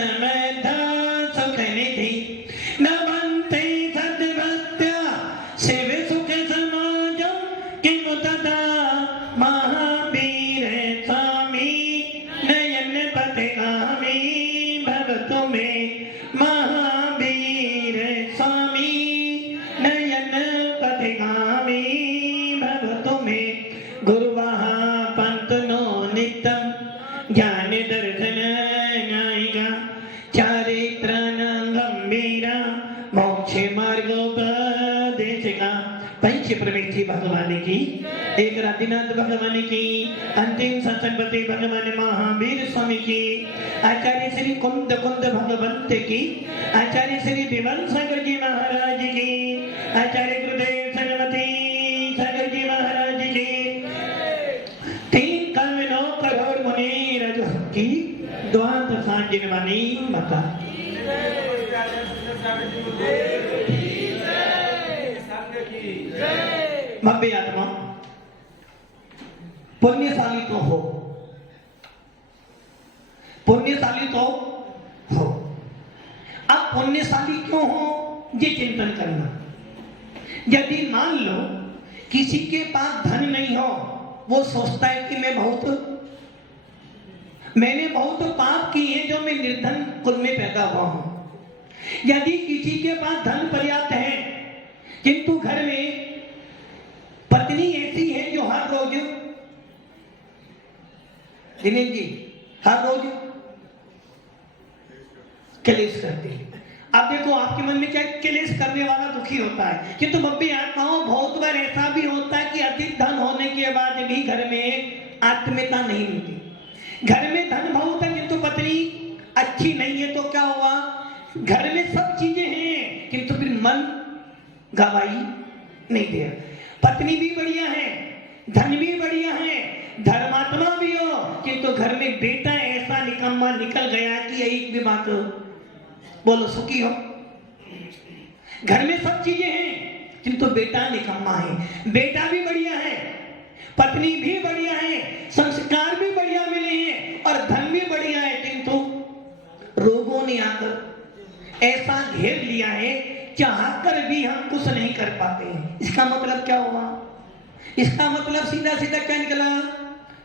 समर्थ सुख निधि नमन्ते सद्भक्त्या शिव सुख समाजं किमु तथा महावीर स्वामी नयन पथगामी भवतु मे महावीर स्वामी नयन पथगामी भवतु मे गुरुवाह पंतनो नित्यं ज्ञान दर्शन नायिका चारित्राणां गंभीरा मोक्ष मार्गोपदेशिका पंच प्रमेथी भगवान की एक राधिनाथ भगवान की अंतिम सत्संगपति भगवान महावीर स्वामी की आचार्य श्री कुंद कुंद भगवंत की आचार्य श्री विमल सागर जी महाराज की आचार्य गुरुदेव सरस्वती सागर जी महाराज की 3 करोड़ मुनि रज की द्वाद सांजनवानी माता भव्य आत्मा पुण्यशाली तो हो, पुण्यशाली तो हो। अब पुण्यशाली क्यों हो ये चिंतन करना। यदि मान लो किसी के पास धन नहीं हो, वो सोचता है कि मैंने बहुत पाप किए हैं जो मैं निर्धन कुल में पैदा हुआ हूं। यदि किसी के पास धन पर्याप्त है किंतु घर में पत्नी ऐसी है जो हर रोज दिनेश जी हर रोज क्लेश करती है। अब देखो आपके मन में क्या क्लेश करने वाला दुखी होता है, किंतु बब्बी आत्माओं बहुत बार ऐसा भी होता है कि अधिक धन होने के बाद भी घर में आत्मीयता नहीं मिलती। घर में धन बहुत है किंतु पत्नी अच्छी नहीं है तो क्या हुआ, घर में सब चीजें हैं किंतु फिर मन गवाही नहीं दे। पत्नी भी बढ़िया है, धन भी बढ़िया है, धर्मात्मा भी हो किंतु घर में बेटा ऐसा निकम्मा निकल गया कि एक भी बात बोलो सुखी हो। घर में सब चीजें हैं किंतु बेटा निकम्मा है। बेटा भी बढ़िया है, पत्नी भी बढ़िया है, संस्कार भी बढ़िया मिले हैं और धन भी बढ़िया है किंतु रोगों ने आकर ऐसा घेर लिया है चाहकर भी हम कुछ नहीं कर पाते हैं। इसका मतलब क्या हुआ, इसका मतलब सीधा सीधा क्या निकला,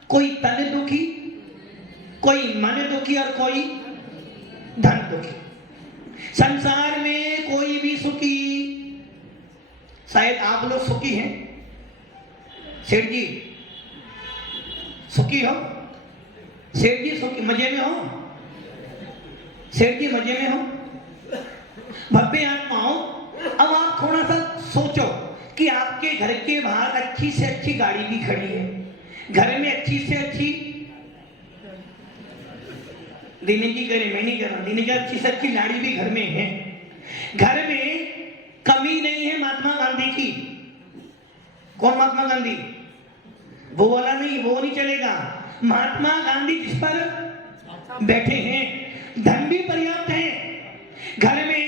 कोई तन दुखी, कोई मन दुखी और कोई धन दुखी। संसार में कोई भी सुखी, शायद आप लोग सुखी हैं सेठ जी, सुखी हो सेठ जी, सुखी मजे में हो सेठ जी, मजे में हो। भव्य आत्माओं अब आप थोड़ा सा सोचो कि आपके घर के बाहर अच्छी से अच्छी गाड़ी भी खड़ी है, घर में अच्छी से अच्छी दीने की करे, मैं नहीं कर रहा, दीने की अच्छी से अच्छी गाड़ी भी घर में है, घर में कमी नहीं है महात्मा गांधी की। कौन महात्मा गांधी, वो वाला नहीं, वो नहीं चलेगा। महात्मा गांधी जिस पर बैठे हैं, धन भी पर्याप्त है, घर में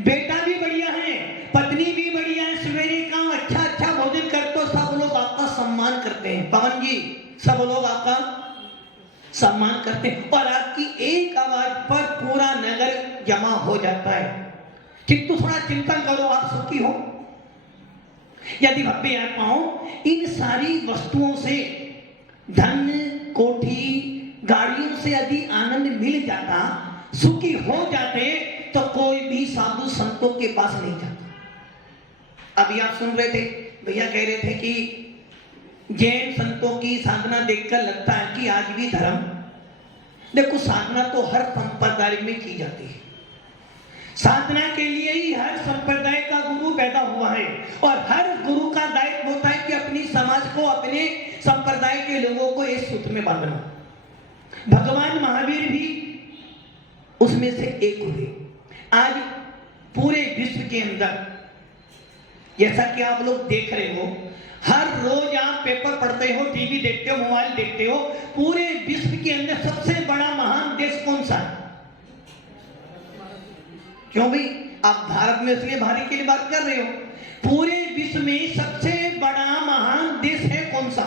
बेटा भी बढ़िया है, पत्नी भी बढ़िया है, सवेरे का अच्छा अच्छा भोजन कर तो सब लोग आपका सम्मान करते हैं। पवन जी सब लोग आपका सम्मान करते हैं और आपकी एक आवाज पर पूरा नगर जमा हो जाता है। किंतु थोड़ा चिंतन करो, आप सुखी हो। यदि भव्य आत्माओं इन सारी वस्तुओं से, धन कोठी गाड़ियों से यदि आनंद मिल जाता, सुखी हो जाते तो कोई भी साधु संतों के पास नहीं जाता। अभी आप सुन रहे थे, भैया कह रहे थे कि जैन संतों की साधना देखकर लगता है कि आज भी धर्म, देखो साधना तो हर संप्रदाय में की जाती है। साधना के लिए ही हर संप्रदाय का गुरु पैदा हुआ है और हर गुरु का दायित्व होता है कि अपनी समाज को, अपने संप्रदाय के लोगों को इस सूत्र में बांधना। भगवान महावीर भी उसमें से एक हुए। आज पूरे विश्व के अंदर जैसा कि आप लोग देख रहे हो, हर रोज आप पेपर पढ़ते हो, टीवी देखते हो, मोबाइल देखते हो, पूरे विश्व के अंदर सबसे बड़ा महान देश कौन सा है? क्यों भाई, आप भारत में इसलिए भारत के लिए बात कर रहे हो। पूरे विश्व में सबसे बड़ा महान देश है कौन सा?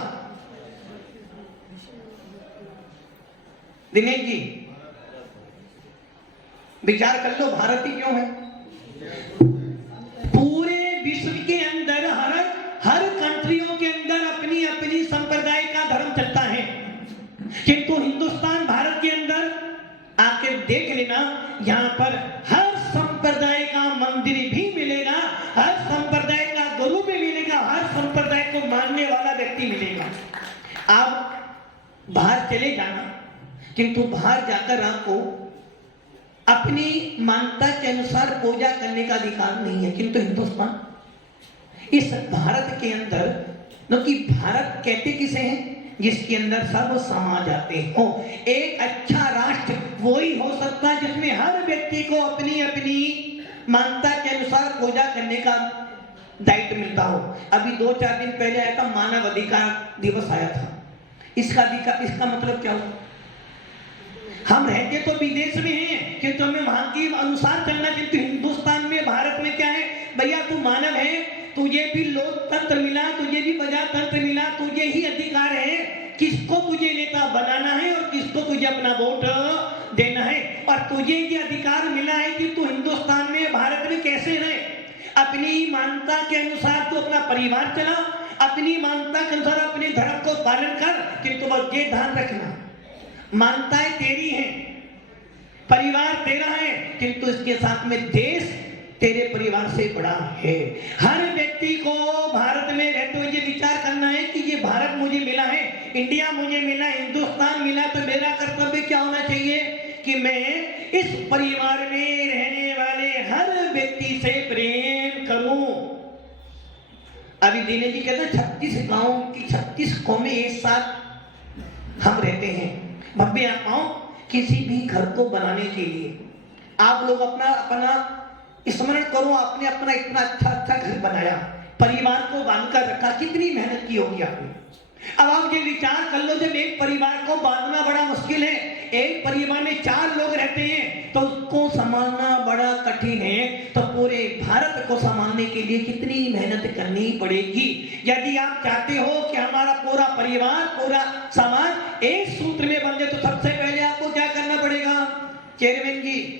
दिनेश जी विचार कर लो, भारत ही क्यों है? पूरे विश्व के अंदर हर कंट्रियों के अंदर अपनी अपनी संप्रदाय का धर्म चलता है, किंतु हिंदुस्तान भारत के अंदर आके देख लेना, यहाँ पर हर संप्रदाय का मंदिर भी मिलेगा, हर संप्रदाय का गुरु भी मिलेगा, हर संप्रदाय को मानने वाला व्यक्ति मिलेगा। आप बाहर चले जाना, किंतु बाहर जाकर आपको अपनी मान्यता के अनुसार पूजा करने का अधिकार नहीं है, किंतु हिंदुस्तान, इस भारत के अंदर, क्योंकि भारत कहते किसे हैं? जिसके अंदर सब समा जाते हो। एक अच्छा राष्ट्र वही हो सकता है जिसमें हर व्यक्ति को अपनी अपनी मान्यता के अनुसार पूजा करने का दायित्व मिलता हो। अभी 2-4 दिन पहले आया था मानव अधिकार दिवस आया था। इसका मतलब क्या हुआ? हम रहते तो विदेश में हैं, किंतु हमें वहां के अनुसार चलना चाहिए। तो हिंदुस्तान में, भारत में क्या है? भैया तू मानव है, तुझे भी लोकतंत्र मिला, तुझे भी प्रजातंत्र मिला, तुझे ही अधिकार है किसको तुझे नेता बनाना है और किसको तुझे अपना वोट देना है। और तुझे ये अधिकार मिला है कि तू हिंदुस्तान में, भारत में कैसे रहे, अपनी मान्यता के अनुसार तू अपना परिवार चला, अपनी मान्यता के अनुसार अपने धर्म को पालन कर। किंतु बस ये ध्यान रखना, मान्यताएं तेरी हैं, परिवार तेरा है, किंतु इसके साथ में देश तेरे परिवार से बड़ा है। हर व्यक्ति को भारत में रहते हुए ये विचार करना है कि ये भारत मुझे मिला है, इंडिया मुझे मिला, हिंदुस्तान मिला, तो मेरा कर्तव्य क्या होना चाहिए कि मैं इस परिवार में रहने वाले हर व्यक्ति से प्रेम करूं। अभी दिनेश जी कहते हैं 36 गांव की 36 कौमें एक साथ हम रहते हैं। भव्य आत्माओं, किसी भी घर को बनाने के लिए आप लोग अपना स्मरण करो, आपने अपना इतना अच्छा घर बनाया, परिवार को बांधकर रखा, कितनी मेहनत की होगी आपने। अब आप ये विचार कर लो, जब एक परिवार को बांधना बड़ा मुश्किल है, एक परिवार में 4 लोग रहते हैं तो उसको संभालना बड़ा कठिन है, तो पूरे भारत को संभालने के लिए कितनी मेहनत करनी पड़ेगी। यदि आप चाहते हो कि हमारा पूरा परिवार, पूरा समाज एक सूत्र में बन जाए, तो सबसे पहले आपको क्या करना पड़ेगा? चेयरमैन जी,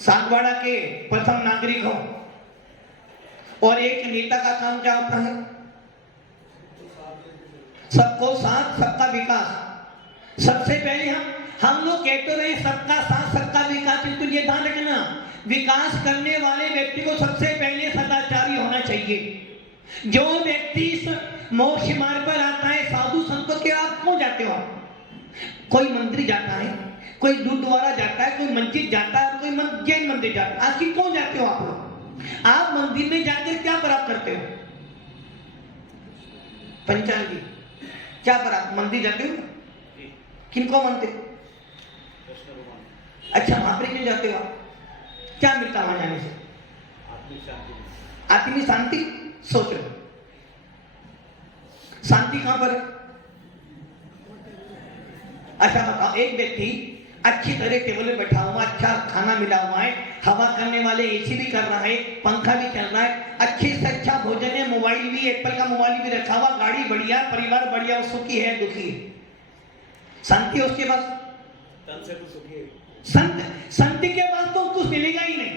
सागवाड़ा के प्रथम नागरिक हो, और एक नेता का काम क्या होता है? सबको साथ, सबका विकास। सबसे पहले हम लोग कहते रहे सबका साथ, सबका विकास, किंतु ये ध्यान रखना, विकास करने वाले व्यक्ति को सबसे पहले सदाचारी होना चाहिए। जो व्यक्ति इस मोक्ष मार्ग पर आता है, साधु संतों के आप क्यों जाते हो? कोई मंदिर जाता है, कोई गुरुद्वारा जाता है, कोई मस्जिद जाता है, कोई जैन मंदिर जाता है। आखिर क्यों जाते हो आप लोग? आप मंदिर में जाकर क्या प्राप्त करते हो? पंचांगी क्या प्राप्त? मंदिर जाते हो, किनको मानते? अच्छा, वहां पर क्यों जाते हो आप? क्या मिलता है वहां जाने से? आत्मिक शांति। सोच लो, शांति कहां पर है? अच्छा बताओ, एक व्यक्ति अच्छी तरह टेबल पे बैठा हुआ, अच्छा खाना मिला हुआ है, हवा करने वाले एसी भी कर रहा है, पंखा भी चल रहा है, अच्छे से अच्छा भोजन है, मोबाइल भी, एप्पल का मोबाइल भी रखा हुआ, गाड़ी बढ़िया, परिवार बढ़िया, वो सुखी है दुखी है? शांति है उसके पास? तन से तो सुखी है। शांति के पास तो कुछ मिलेगा ही नहीं,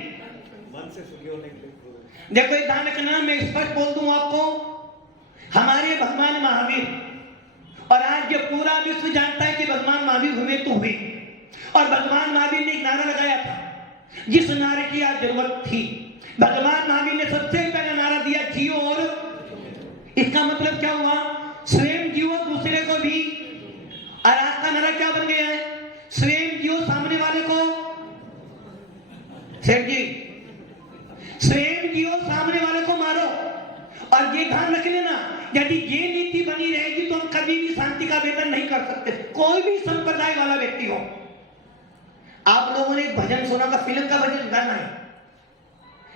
मन से सुखी होने के लिए। देखो एक ध्यान रखना, मैं स्पष्ट बोल दूं आपको, हमारे भगवान महावीर, और आज जो पूरा विश्व जानता है कि भगवान महावीर हुए तो हुए, और भगवान महावीर ने एक नारा लगाया था, जिस नारे की आज जरूरत थी। भगवान महावीर ने सबसे पहला नारा दिया, जियो और। इसका मतलब क्या हुआ? स्वयं जियो, दूसरे को भी। और आज का नारा क्या बन गया है? स्वयं जियो, सामने वाले को। सेठ जी, स्वयं जियो, सामने वाले को मारो। और ये ध्यान रख लेना, यदि ये नीति बनी रहेगी तो हम कभी भी शांति का वेतन नहीं कर सकते, कोई भी संप्रदाय वाला व्यक्ति हो। आप लोगों ने एक भजन सुना था, फिल्म का भजन गाना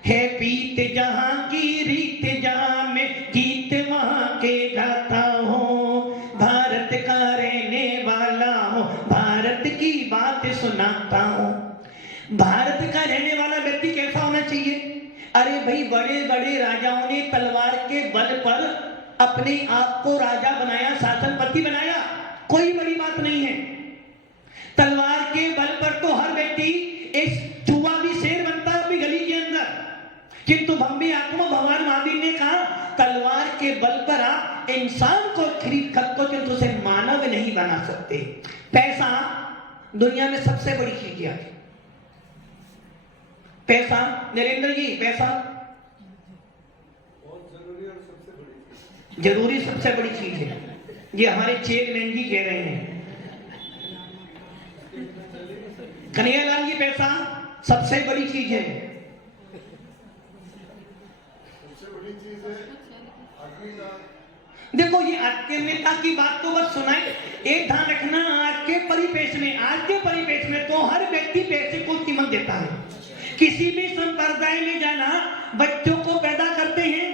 है पीत जहां की रीत जहां में गीत वहां के गाता हूं, भारत का रहने वाला हूं, भारत की बात सुनाता हूं। भारत का रहने वाला व्यक्ति कैसा होना चाहिए? अरे भाई, बड़े बड़े राजाओं ने तलवार के बल पर अपने आप को राजा बनाया, शासनपति बनाया, कोई बड़ी बात नहीं है। तलवार के बल पर तो हर दुनिया में सबसे बड़ी चीज क्या है? पैसा। नरेंद्र जी, पैसा जरूरी सबसे बड़ी चीज है। ये हमारे चेयरमैन जी कह रहे हैं, कन्हैयालाल जी, पैसा सबसे बड़ी चीज है। देखो, ये आत्मीयता की बात तो बस सुनाई, एक ध्यान रखना, आज के परिवेश में तो हर व्यक्ति पैसे को कीमत देता है। किसी भी संप्रदाय में जाना, बच्चों को पैदा करते हैं,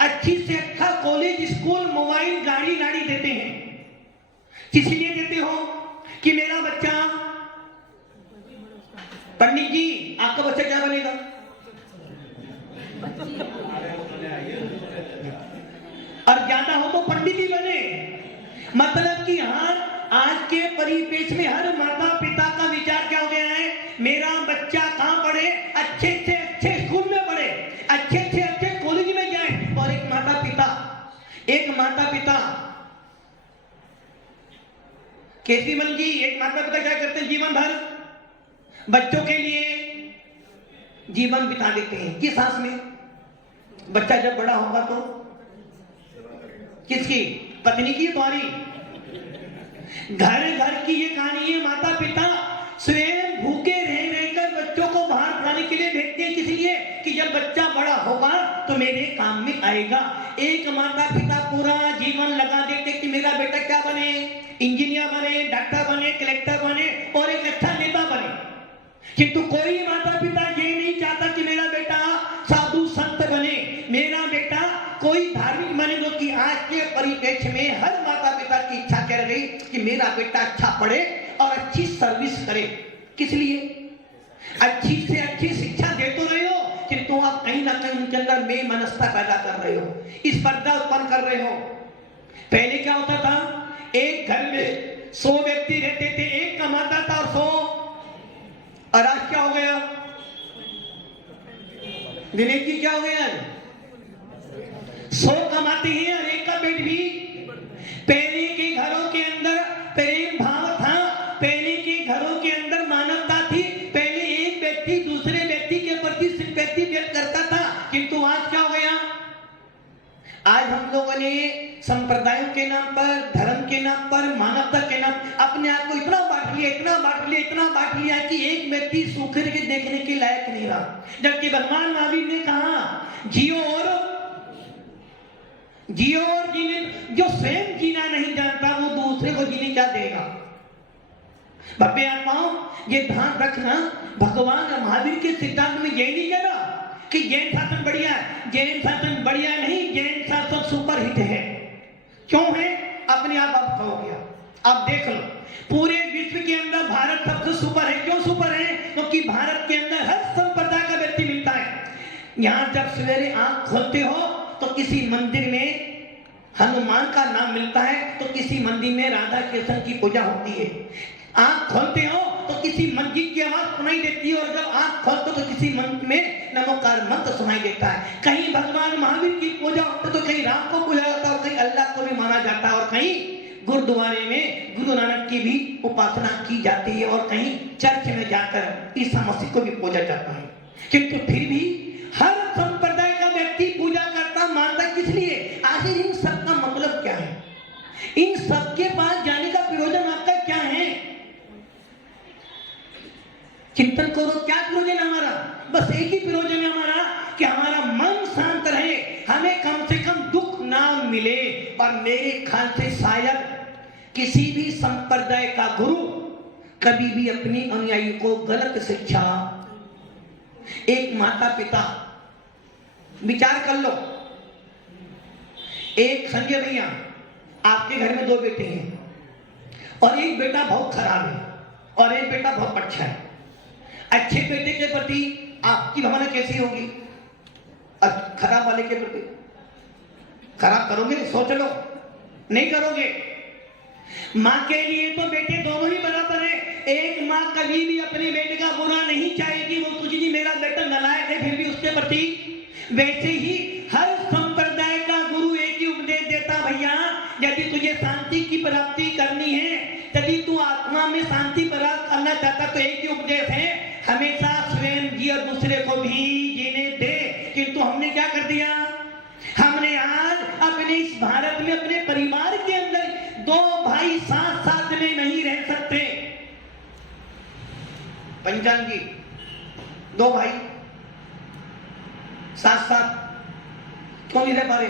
अच्छी से अच्छा कॉलेज, स्कूल, मोबाइल, गाड़ी देते हैं। किस लिए देते हो? कि मेरा बच्चा, पंडित जी आपका बच्चा क्या बनेगा? और ज्यादा हो तो पंडित ही बने। मतलब कि आज के परिवेश में हर माता पिता का विचार क्या हो गया है? मेरा बच्चा कहां पढ़े? अच्छे से अच्छे स्कूल में पढ़े, अच्छे से अच्छे कॉलेज में जाए। और एक माता पिता केसीमल जी, एक माता पिता क्या करते हैं? जीवन भर बच्चों के लिए जीवन बिता देते हैं। किस सांस में? बच्चा जब बड़ा होगा तो किसकी? पत्नी की, तुम्हारी। घर की ये कहानी है। माता पिता स्वयं भूखे रहकर बच्चों को बाहर पढ़ाने के लिए भेजते हैं। किस लिए? कि जब बच्चा बड़ा होगा तो मेरे काम में आएगा। एक माता पिता पूरा जीवन लगा देते कि मेरा बेटा क्या बने? इंजीनियर बने, डॉक्टर बने, कलेक्टर बने और एक अच्छा नेता बने। किंतु कोई माता पिता ये नहीं चाहता कि मेरा बेटा साधु संत बने, मेरा बेटा कोई धार्मिक बने। जो कि आज के परिप्रेक्ष्य में हर माता पिता की इच्छा कर रही कि मेरा बेटा अच्छा पढ़े और अच्छी सर्विस करे। किस लिए? अच्छी से अच्छी शिक्षा दे तो रहे हो, किंतु आप कहीं ना कहीं उनके अंदर बेमनस्ता पैदा कर रहे हो, स्पर्धा उत्पन्न कर रहे हो। पहले क्या होता था? एक घर में 100 व्यक्ति रहते थे, एक कमाता था और 100। और आज क्या हो गया? दिनेश जी, क्या हो गया? 100 कमाते हैं और एक का पेट भी। पहले के घरों के अंदर प्रेम भाव था, पहले के घरों के अंदर मानवता थी, पहले एक व्यक्ति दूसरे व्यक्ति के प्रति सिंपैथी व्यक्त करता था। किंतु आज क्या हो गया? आज हम लोगों ने संप्रदायों के नाम पर, धर्म के नाम पर, मानवता के नाम अपने आप को इतना बांट लिया कि एक व्यक्ति सूखे के देखने के लायक नहीं रहा। जबकि भगवान महावीर ने कहा, जियो और जीने। जो स्वयं जीना नहीं जानता वो दूसरे को जीने क्या देगा? भव्य आत्माओं, ये ध्यान रखना, भगवान महावीर के सिद्धांत में यही नहीं कह रहा कि जैन शासन बढ़िया है। जैन शासन बढ़िया नहीं, जैन शासन सुपरहिट है। क्यों है? अपने आप कहोगे। अब देख लो, पूरे विश्व के अंदर भारत सबसे सुपर है। क्यों सुपर है? क्योंकि भारत के अंदर हर संप्रदाय का व्यक्ति मिलता है। यहाँ जब सवेरे आंख खोलते हो तो किसी मंदिर में हनुमान का नाम मिलता है, तो किसी मंदिर में राधा कृष्ण की पूजा होती है। आंख खोलते हो तो किसी मस्जिद की आवाज सुनाई देती है, और जब आंख खोलते हो तो किसी मंदिर में नमोकार मंत्र सुनाई देता है। कहीं भगवान महावीर की पूजा होती है तो कहीं राम को पूजा जाता है, और कहीं अल्लाह को भी माना जाता है, और कहीं गुरुद्वारे में गुरु नानक की भी उपासना की जाती है, और कहीं चर्च में जाकर ईसा मसीह को भी पूजा जाता है। किंतु फिर भी हर संप्रदाय का व्यक्ति पूजा करता, मानता। किस लिए? आखिर इन सब का मतलब क्या है? इन सबके पास जाने का प्रयोजन आपका क्या है? चिंतन करो, क्या प्रयोजन हमारा? बस एक ही प्रयोजन है हमारा कि हमारा मन शांत रहे, हमें कम से कम दुख ना मिले। और मेरे ख्याल से शायद किसी भी संप्रदाय का गुरु कभी भी अपनी अनुयायी को गलत शिक्षा, एक माता पिता, विचार कर लो, एक संजय भैया, आपके घर में 2 बेटे हैं और एक बेटा बहुत खराब है और एक बेटा बहुत अच्छा है। अच्छे बेटे के प्रति आपकी भावना कैसी होगी? खराब वाले के प्रति खराब करोगे? सोच लो, नहीं करोगे। माँ के लिए तो बेटे दोनों ही बराबर है। एक माँ कभी भी अपने बेटे का बुरा नहीं चाहेगी। वो तुझे जी मेरा बेटा नालायक है, फिर भी उसके प्रति। वैसे ही हर संप्रदाय का गुरु एक ही उपदेश देता, भैया यदि तुझे शांति की प्राप्ति करनी है, यदि तू आत्मा में शांति प्राप्त करना चाहता तो एक ही उपदेश है, हमेशा स्वयं जी और दूसरे को भी जीने दे। किंतु हमने क्या कर दिया, हमने आज अपने इस भारत में अपने परिवार के अंदर दो भाई साथ साथ में नहीं रह सकते। पंचांग जी, दो भाई साथ साथ क्यों नहीं रह पा रहे?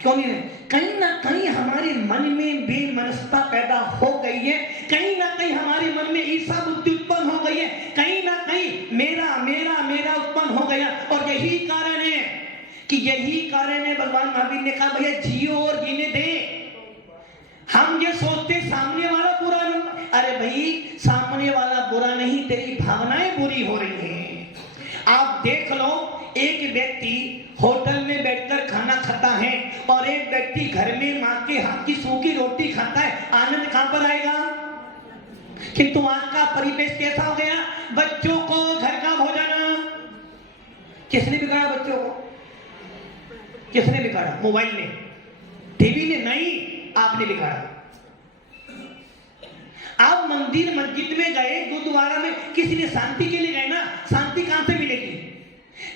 क्यों नहीं रहे? कहीं ना कहीं हमारे मन में बेमनस्ता पैदा हो गई है, कहीं ना कहीं हमारे मन में ईर्ष्या बुद्धि उत्पन्न हो गई है, कहीं ना कहीं मेरा मेरा मेरा उत्पन्न हो गया। और यही कारण है कि भगवान महावीर ने कहा भैया जियो और जीने दे। हम ये सोचते सामने वाला बुरा नहीं, अरे भाई सामने वाला बुरा नहीं, तेरी भावनाएं बुरी हो रही हैं। आप देख लो, एक व्यक्ति होटल में बैठकर खाना खाता है और एक व्यक्ति घर में मां के हाथ की सूखी रोटी खाता है, आनंद कहां पर आएगा? किंतु आज का परिवेश कैसा हो गया, बच्चों को घर का भोजन किसने बिगाड़ा? बच्चों को किसने बिगाड़ा? मोबाइल ने, टीवी ने नहीं, आपने बिगाड़ा। आप मंदिर मस्जिद में गए, गुरुद्वारा में किसी ने शांति के लिए गए ना, शांति कहां से मिलेगी?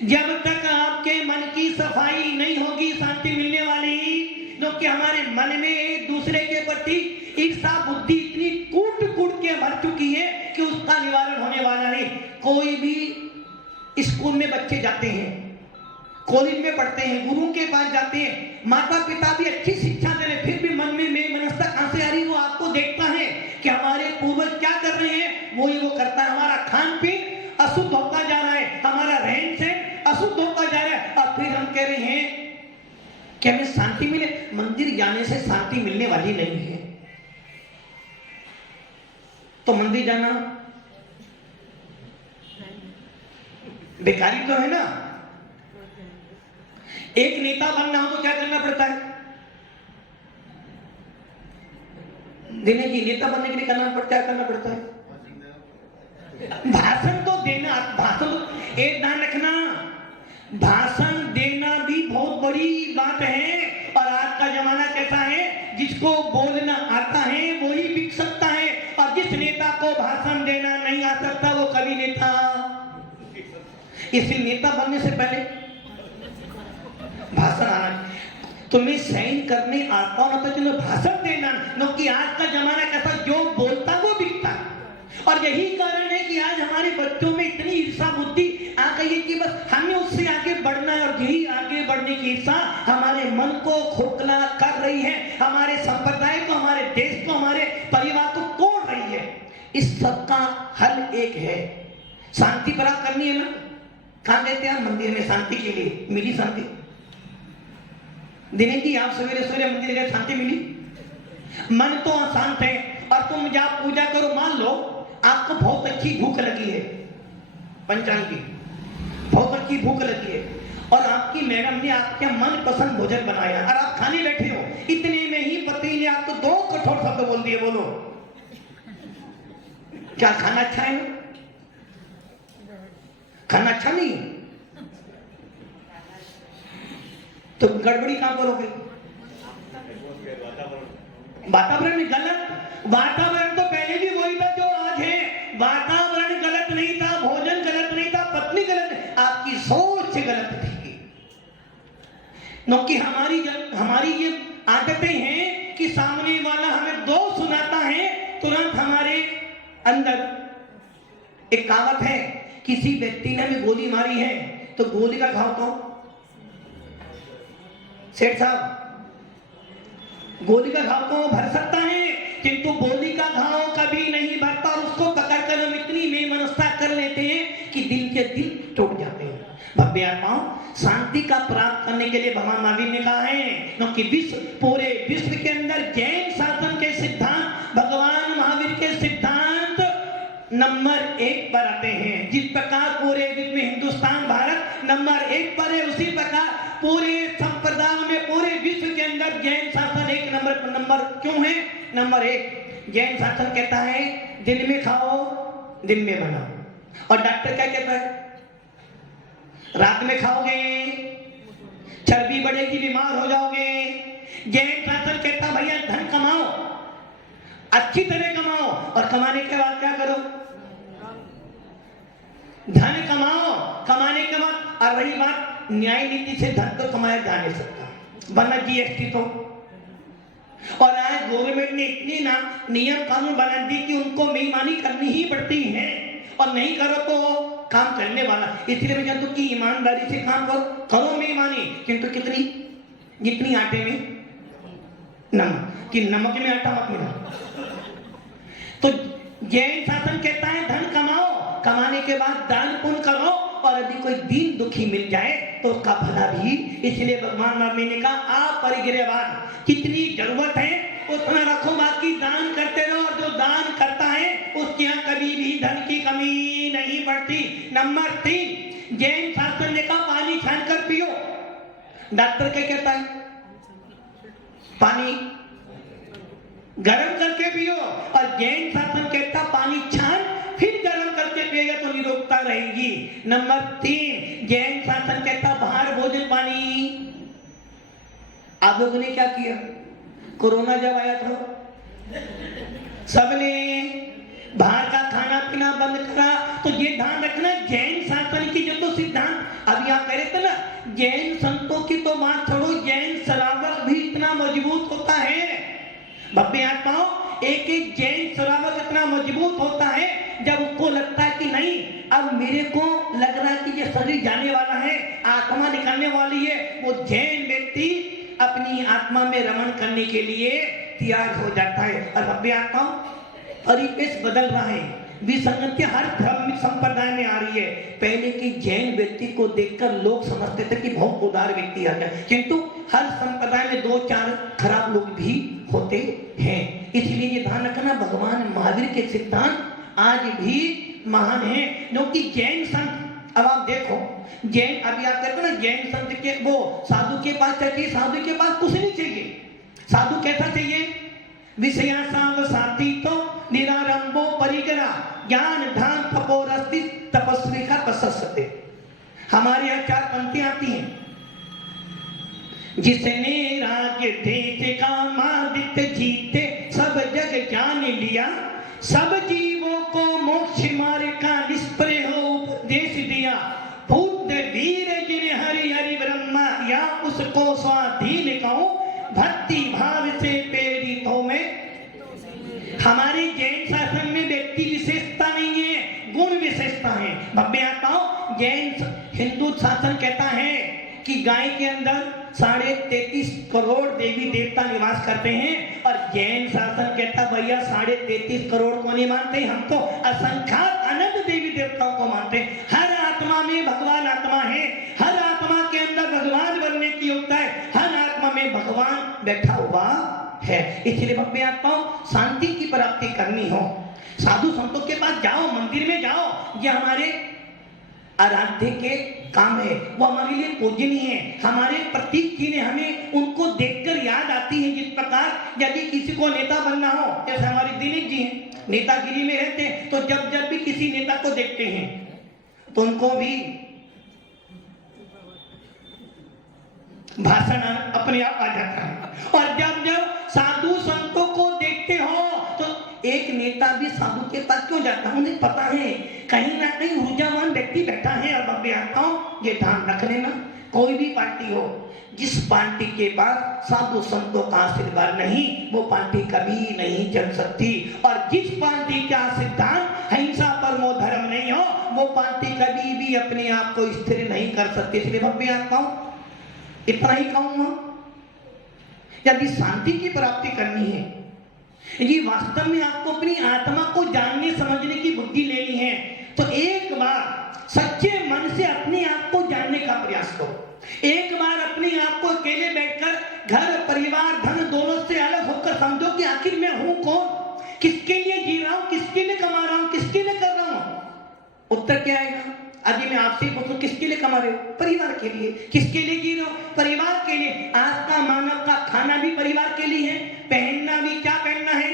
जब तक आपके मन की सफाई नहीं होगी शांति मिलने वाली। क्योंकि हमारे मन में एक दूसरे के प्रति ईर्ष्या बुद्धि इतनी कूट कूट के भर चुकी है कि उसका निवारण होने वाला नहीं। कोई भी स्कूल में बच्चे जाते हैं, कॉलेज में पढ़ते हैं, गुरु के पास जाते हैं, माता पिता भी अच्छी शिक्षा दे रहे, फिर भी मन में मनस्ता कहां से आ रही? वो आपको देखता है कि हमारे पूर्वज क्या कर रहे हैं, वो करता है। हमारा खान पीन अशुद्ध होता जा रहा है, हमारा रहन सहन अशुद्ध होता जा रहा है, और फिर हम कह रहे हैं कि हमें शांति मिले। मंदिर जाने से शांति मिलने वाली नहीं है। तो मंदिर जाना बेकारी तो है ना। एक नेता बनना हो तो क्या करना पड़ता है? दिनेश जी, नेता बनने के लिए करना पड़ता है भाषण तो देना। भाषण एक ध्यान रखना, भाषण देना भी बहुत बड़ी बात है। और आज का जमाना कैसा है, जिसको बोलना आता है वो ही बिक सकता है, और जिस नेता को भाषण देना नहीं आ सकता वो कभी नेता। इसलिए नेता बनने से पहले भाषण आना। तुम्हें सहन करने आता हो ना तो तुम्हें भाषण देना, क्योंकि आज का जमाना कैसा, जो बोलता वो बिकता। और यही कारण है कि आज हमारे बच्चों में इतनी ईर्ष्या बुद्धि आ गई है कि बस हमें उससे आगे बढ़ना है, और यही आगे बढ़ने की ईर्ष्या हमारे मन को खोखला कर रही है, हमारे संप्रदाय को, हमारे देश को, हमारे परिवार को तोड़ रही है। इस सब का हल एक है, शांति प्राप्त करनी है ना। कहां देते हैं मंदिर में शांति के लिए? मिली शांति? दिनेश जी, आप सवेरे सवेरे मंदिर गए, शांति मिली? मन तो अशांत है, और तुम जब पूजा करो, मान लो आपको बहुत अच्छी भूख लगी है, पंचांग की बहुत अच्छी भूख लगी है, और आपकी मैडम ने आपके मन पसंद भोजन बनाया, और आप खाने बैठे हो, इतने में ही पति ने आपको दो कठोर शब्द बोल दिए। बोलो, क्या खाना अच्छा है? खाना अच्छा नहीं, तो गड़बड़ी कहां पर हो गई? वातावरण में गलत। वातावरण तो पहले भी वही था जो आज है। वातावरण गलत नहीं था, भोजन गलत नहीं था, पत्नी गलत, आपकी सोच गलत थी। क्योंकि हमारी ये आदतें हैं कि सामने वाला हमें दोष सुनाता है, तुरंत हमारे अंदर एक कहावत है, किसी व्यक्ति ने हमें गोली मारी है तो गोली का घाव कौन? सेठ साहब, गोली का घाव को भर सकता है, किंतु गोली का घाव कभी नहीं भरता, और उसको पकड़कर हम इतनी बेमनस्ता कर लेते हैं कि दिल के दिल टूट जाते हैं। भव्य आत्माओं, शांति का प्राप्त करने के लिए भगवान महावीर ने कहा है, क्योंकि पूरे विश्व के अंदर जैन शासन के सिद्धांत भगवान महावीर के सिद्धांत नंबर 1 पर आते हैं। जिस प्रकार पूरे विश्व में हिंदुस्तान भारत नंबर 1 पर है, उसी प्रकार पूरे संप्रदाय में पूरे विश्व के अंदर जैन शासन 1 नंबर क्यों है? नंबर 1, जैन शासन कहता है दिन में खाओ दिन में बनाओ, और डॉक्टर क्या कहता है? रात में खाओगे चर्बी बढ़ेगी, बीमार हो जाओगे। जैन शासन कहता भैया धन कमाओ, अच्छी तरह कमाओ, और कमाने के बाद क्या करो? धन कमाओ, कमाने के बाद। और रही बात न्याय नीति से धन तो कमाया जा नहीं सकता, वरना जीएसटी तो। और आज गवर्नमेंट ने इतनी ना नियम कानून बना दी कि उनको बेईमानी करनी ही पड़ती है, और नहीं करो तो काम करने वाला। इसलिए मैं कहता हूं कि ईमानदारी से काम करो, करो बेईमानी, किंतु कितनी? जितनी आटे में नमक, कि नमक में आटा मत मिला। तो जैन शासन कहता है धन कमाओ, कमाने के बाद दान पुण्य करो, और यदि कोई दीन दुखी मिल जाए तो उसका भला भी। इसलिए भगवान राम ने कहा अपरिग्रहवाद, कितनी जरूरत है उतना रखो, बाकी दान करते रहो, और जो दान करता है उसके यहाँ कभी भी धन की कमी नहीं पड़ती। नंबर 3, जैन शास्त्र ने कहा पानी छान कर पियो। डॉक्टर क्या कहता है? पानी गर्म करके पियो, और जैन शास्त्र कहता पानी छान फिर गर्म करके पिएगा तो निरोगता रहेगी। नंबर 3, जैन शास्त्र कहता बाहर भोजन पानी। आप लोगों ने क्या किया? कोरोना जब आया था सबने बाहर का खाना पीना बंद करा। तो ये ध्यान रखना, जैन शासन की जो तो सिद्धांत अभी आप कह रहे थे ना, जैन संतों की तो बात छोड़ो, जैन श्रावक भी इतना मजबूत होता है। भव्य आत्माओं, एक एक जैन श्रावक इतना मजबूत होता है जब उसको लगता है कि नहीं अब मेरे को लग रहा है कि ये शरीर जाने वाला है, आत्मा निकलने वाली है, वो जैन व्यक्ति अपनी आत्मा में रमण करने के लिए तैयार हो जाता है। और भव्य आत्माओं, परिवेश बदल रहा है, विसंगति हर धर्म संप्रदाय में आ रही है। पहले की जैन व्यक्ति को देखकर लोग समझते थे कि बहुत उदार व्यक्ति आ गया, किंतु हर संप्रदाय में 2-4 खराब लोग भी होते हैं। इसलिए ये ध्यान रखना, भगवान महावीर के सिद्धांत आज भी महान है। क्योंकि जैन संत, अब आप देखो जैन, अभी आप कहते हो ना जैन संत के वो साधु के पास चाहिए, साधु के पास कुछ नहीं चाहिए। साधु कैसा चाहिए? विषया सांग साथी तो निरारंभो परिगरा ज्ञान ध्यान तपोरस्ति तपस्वी का तपस्सते। हमारे यहाँ 4 पंक्तियां आती हैं। जिसने राज्य देश का मादित्य जीते सब जग जान लिया, सब जीवों को मोक्ष मार्ग का निष्प्रय हो उपदेश दिया, बुद्ध वीर जिन्हें हरि हरि ब्रह्मा या उसको स्वाधीन कहूं, भक्ति भाव से प्रेरित हो में। हमारे जैन शासन में व्यक्ति विशेषता नहीं है, गुण विशेषता है। भव्य आत्माओं, जैन हिंदू शासन कहता है कि गाय के अंदर 33.5 करोड़ देवी देवता निवास करते हैं, और जैन शासन कहता भैया 33.5 करोड़ को नहीं मानते, हम तो असंख्यात अनंत देवी देवताओं को मानते हैं। हर आत्मा में भगवान आत्मा है, हर आत्मा के अंदर भगवान बनने की योग्यता है, हर आत्मा में भगवान बैठा हुआ है। इसलिए भव्य आत्माओं, शांति की प्राप्ति करनी हो, साधु संतों के पास जाओ, मंदिर में जाओ, ये हमारे आराध्य के काम है, वो हमारे लिए पूजनीय है। हमारे प्रतीक जी ने हमें उनको देखकर याद आती है। जिस प्रकार यदि किसी को नेता बनना हो, जैसे हमारे दिलीप जी हैं, नेतागिरी में रहते हैं, तो जब जब भी किसी नेता को देखते हैं तो उनको भी भाषण अपने आप आ जाता है। और जब जब साधु संतों को देखते हो तो एक नेता भी साधु के पास क्यों जाता है? उन्हें पता है कहीं ना कहीं ऊर्जावान व्यक्ति बैठा है। और भव्य आत्माओं, ये ध्यान रख लेना, कोई भी पार्टी हो, जिस पार्टी के पास साधु संतों का आशीर्वाद नहीं, वो पार्टी कभी नहीं चल सकती। और जिस पार्टी का सिद्धांत हिंसा परमो धर्म नहीं हो, वो पार्टी कभी भी अपने आप को स्थिर नहीं कर सकती। इसलिए भव्य आत्माओं, इतना ही कहूंगा, यदि शांति की प्राप्ति करनी है, यदि वास्तव में आपको अपनी आत्मा को जानने समझने की बुद्धि लेनी है, तो एक बार सच्चे मन से अपने आप को जानने का प्रयास करो। एक बार अपने आप को अकेले बैठकर घर परिवार धन दोनों से अलग होकर समझो कि आखिर मैं हूं कौन, किसके लिए जी रहा हूं, किसके लिए कमा रहा हूं, किसके लिए कर रहा हूं। उत्तर क्या आएगा? अभी मैं आपसे पूछूं, किसके लिए कमा रहे हो? परिवार के लिए। किसके लिए जी रहे हो? परिवार के लिए। आत्मा मानव का खाना भी परिवार के लिए है, पहनना भी, क्या पहनना है?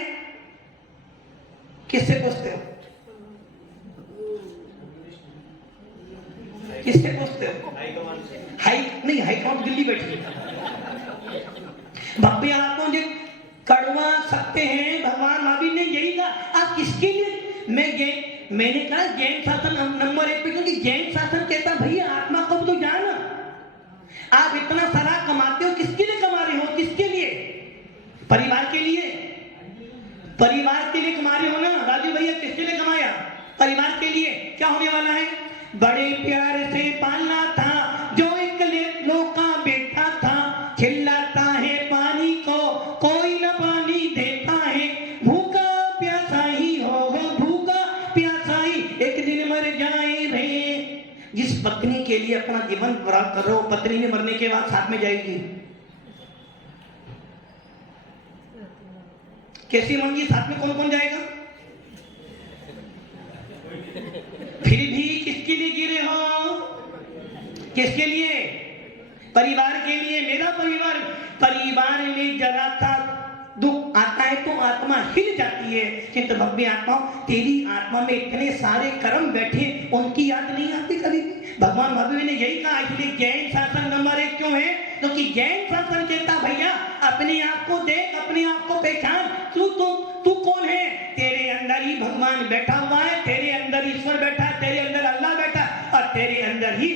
किससे पूछते हो? किससे पूछते हो? हाई नहीं, हाई कमांड दिल्ली बैठी है। भव्य आत्मा, मैंने कहा जैन शासन नंबर 1 पे, क्योंकि जैन शासन कहता भैया आत्मा को तो जाना। आप इतना सारा कमाते हो, किसके लिए कमा रहे हो? किसके लिए? परिवार के लिए? परिवार के लिए कमा रहे हो ना राजू भैया? किसके लिए कमाया? परिवार के लिए। क्या होने वाला है? बड़े प्यार से पालना था जो एक लोका बेटा था, चिल्लाता है पानी को कोई न पानी देता है, भूखा प्यासा ही हो, भूखा प्यासा ही एक दिन मर जाए रे। जिस पत्नी के लिए अपना जीवन बर्बाद कर रहे हो, पत्नी ने मरने के बाद साथ में जाएगी। कैसी मंगी? साथ में कौन कौन जाएगा? फिर भी किसके लिए गिरे हो? किसके लिए? परिवार के लिए। मेरा परिवार में जरा सा दुख आता है तो आत्मा हिल जाती है। किंतु भव्य आत्मा, तेरी आत्मा में इतने सारे कर्म बैठे, उनकी याद नहीं आती कभी भी। भगवान महावीर ने यही कहा, इसलिए जैन शासन नंबर 1 क्यों है? क्योंकि जैन शासन कहता भैया अपने आप को देख, अपने आप को पहचान। तू कौन है? तेरे अंदर ही भगवान बैठा हुआ है, तेरे अंदर ईश्वर बैठा है, तेरे अंदर अल्लाह बैठा है और तेरे अंदर ही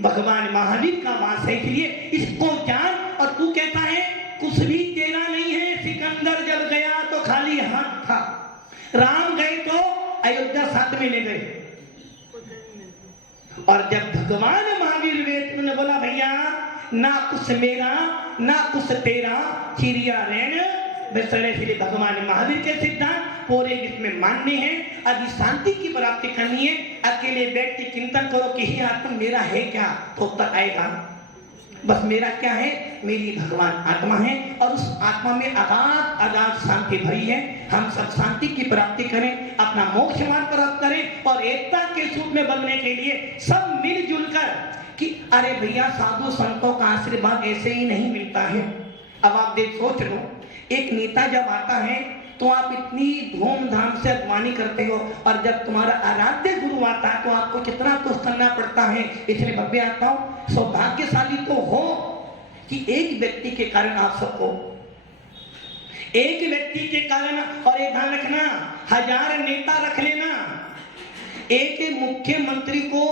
भगवान महावीर का वास है। इसलिए इसको जान। और तू कहता है कुछ भी तेरा नहीं है। सिकंदर जब गया तो खाली हाथ था, राम गए तो अयोध्या साथ में ले गए। और जब भगवान महावीर वेद ने बोला भैया ना कुछ मेरा ना कुछ तेरा, चिड़िया रेण बेसरे, इसलिए भगवान महावीर के सिद्धांत पूरे विश्व में मानने हैं। यदि शांति की प्राप्ति करनी है, अकेले बैठ के चिंतन करो कि ही आत्मा मेरा है क्या, तो उत्तर आएगा बस मेरा क्या है, मेरी भगवान आत्मा है और उस आत्मा में अगाध शांति भरी है। हम सब शांति की प्राप्ति करें, अपना मोक्ष मार्ग प्राप्त करें और एकता के सूत्र में बनने के लिए सब मिलजुल कर कि अरे भैया साधु संतों का आशीर्वाद ऐसे ही नहीं मिलता है। अब आप देख सोच लो, एक नेता जब आता है तो आप इतनी धूमधाम से अगवानी करते हो और जब तुम्हारा आराध्य गुरु आता है तो आपको कितना कुछ करना पड़ता है। इसलिए भव्य आत्माओं, सौभाग्यशाली तो हो कि एक व्यक्ति के कारण आप सबको, एक व्यक्ति के कारण, और एक ध्यान रखना 1000 नेता रख लेना, एक मुख्यमंत्री को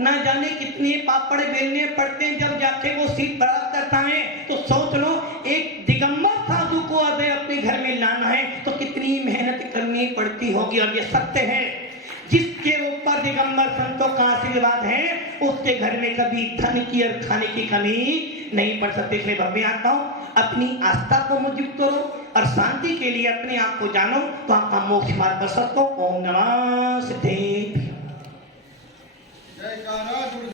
ना जाने कितने पापड़ बेलने पड़ते हैं जब जाके वो सीट प्राप्त करता है। तो सोच लो एक दिगंबर साधु को अदय अपने घर में लाना है तो कितनी मेहनत करनी पड़ती होगी। और ये सत्य है, जिसके ऊपर दिगंबर संतों का आशीर्वाद है उसके घर में कभी धन की और खाने की कमी नहीं पड़ सकती। इसलिए भव्य आत्माओं, अपनी आस्था को मजबूत करो और शांति के लिए अपने आप को जानो तो आपका मोक्ष मार्ग पर सको। ओम नमः सिद्धेभ्यो।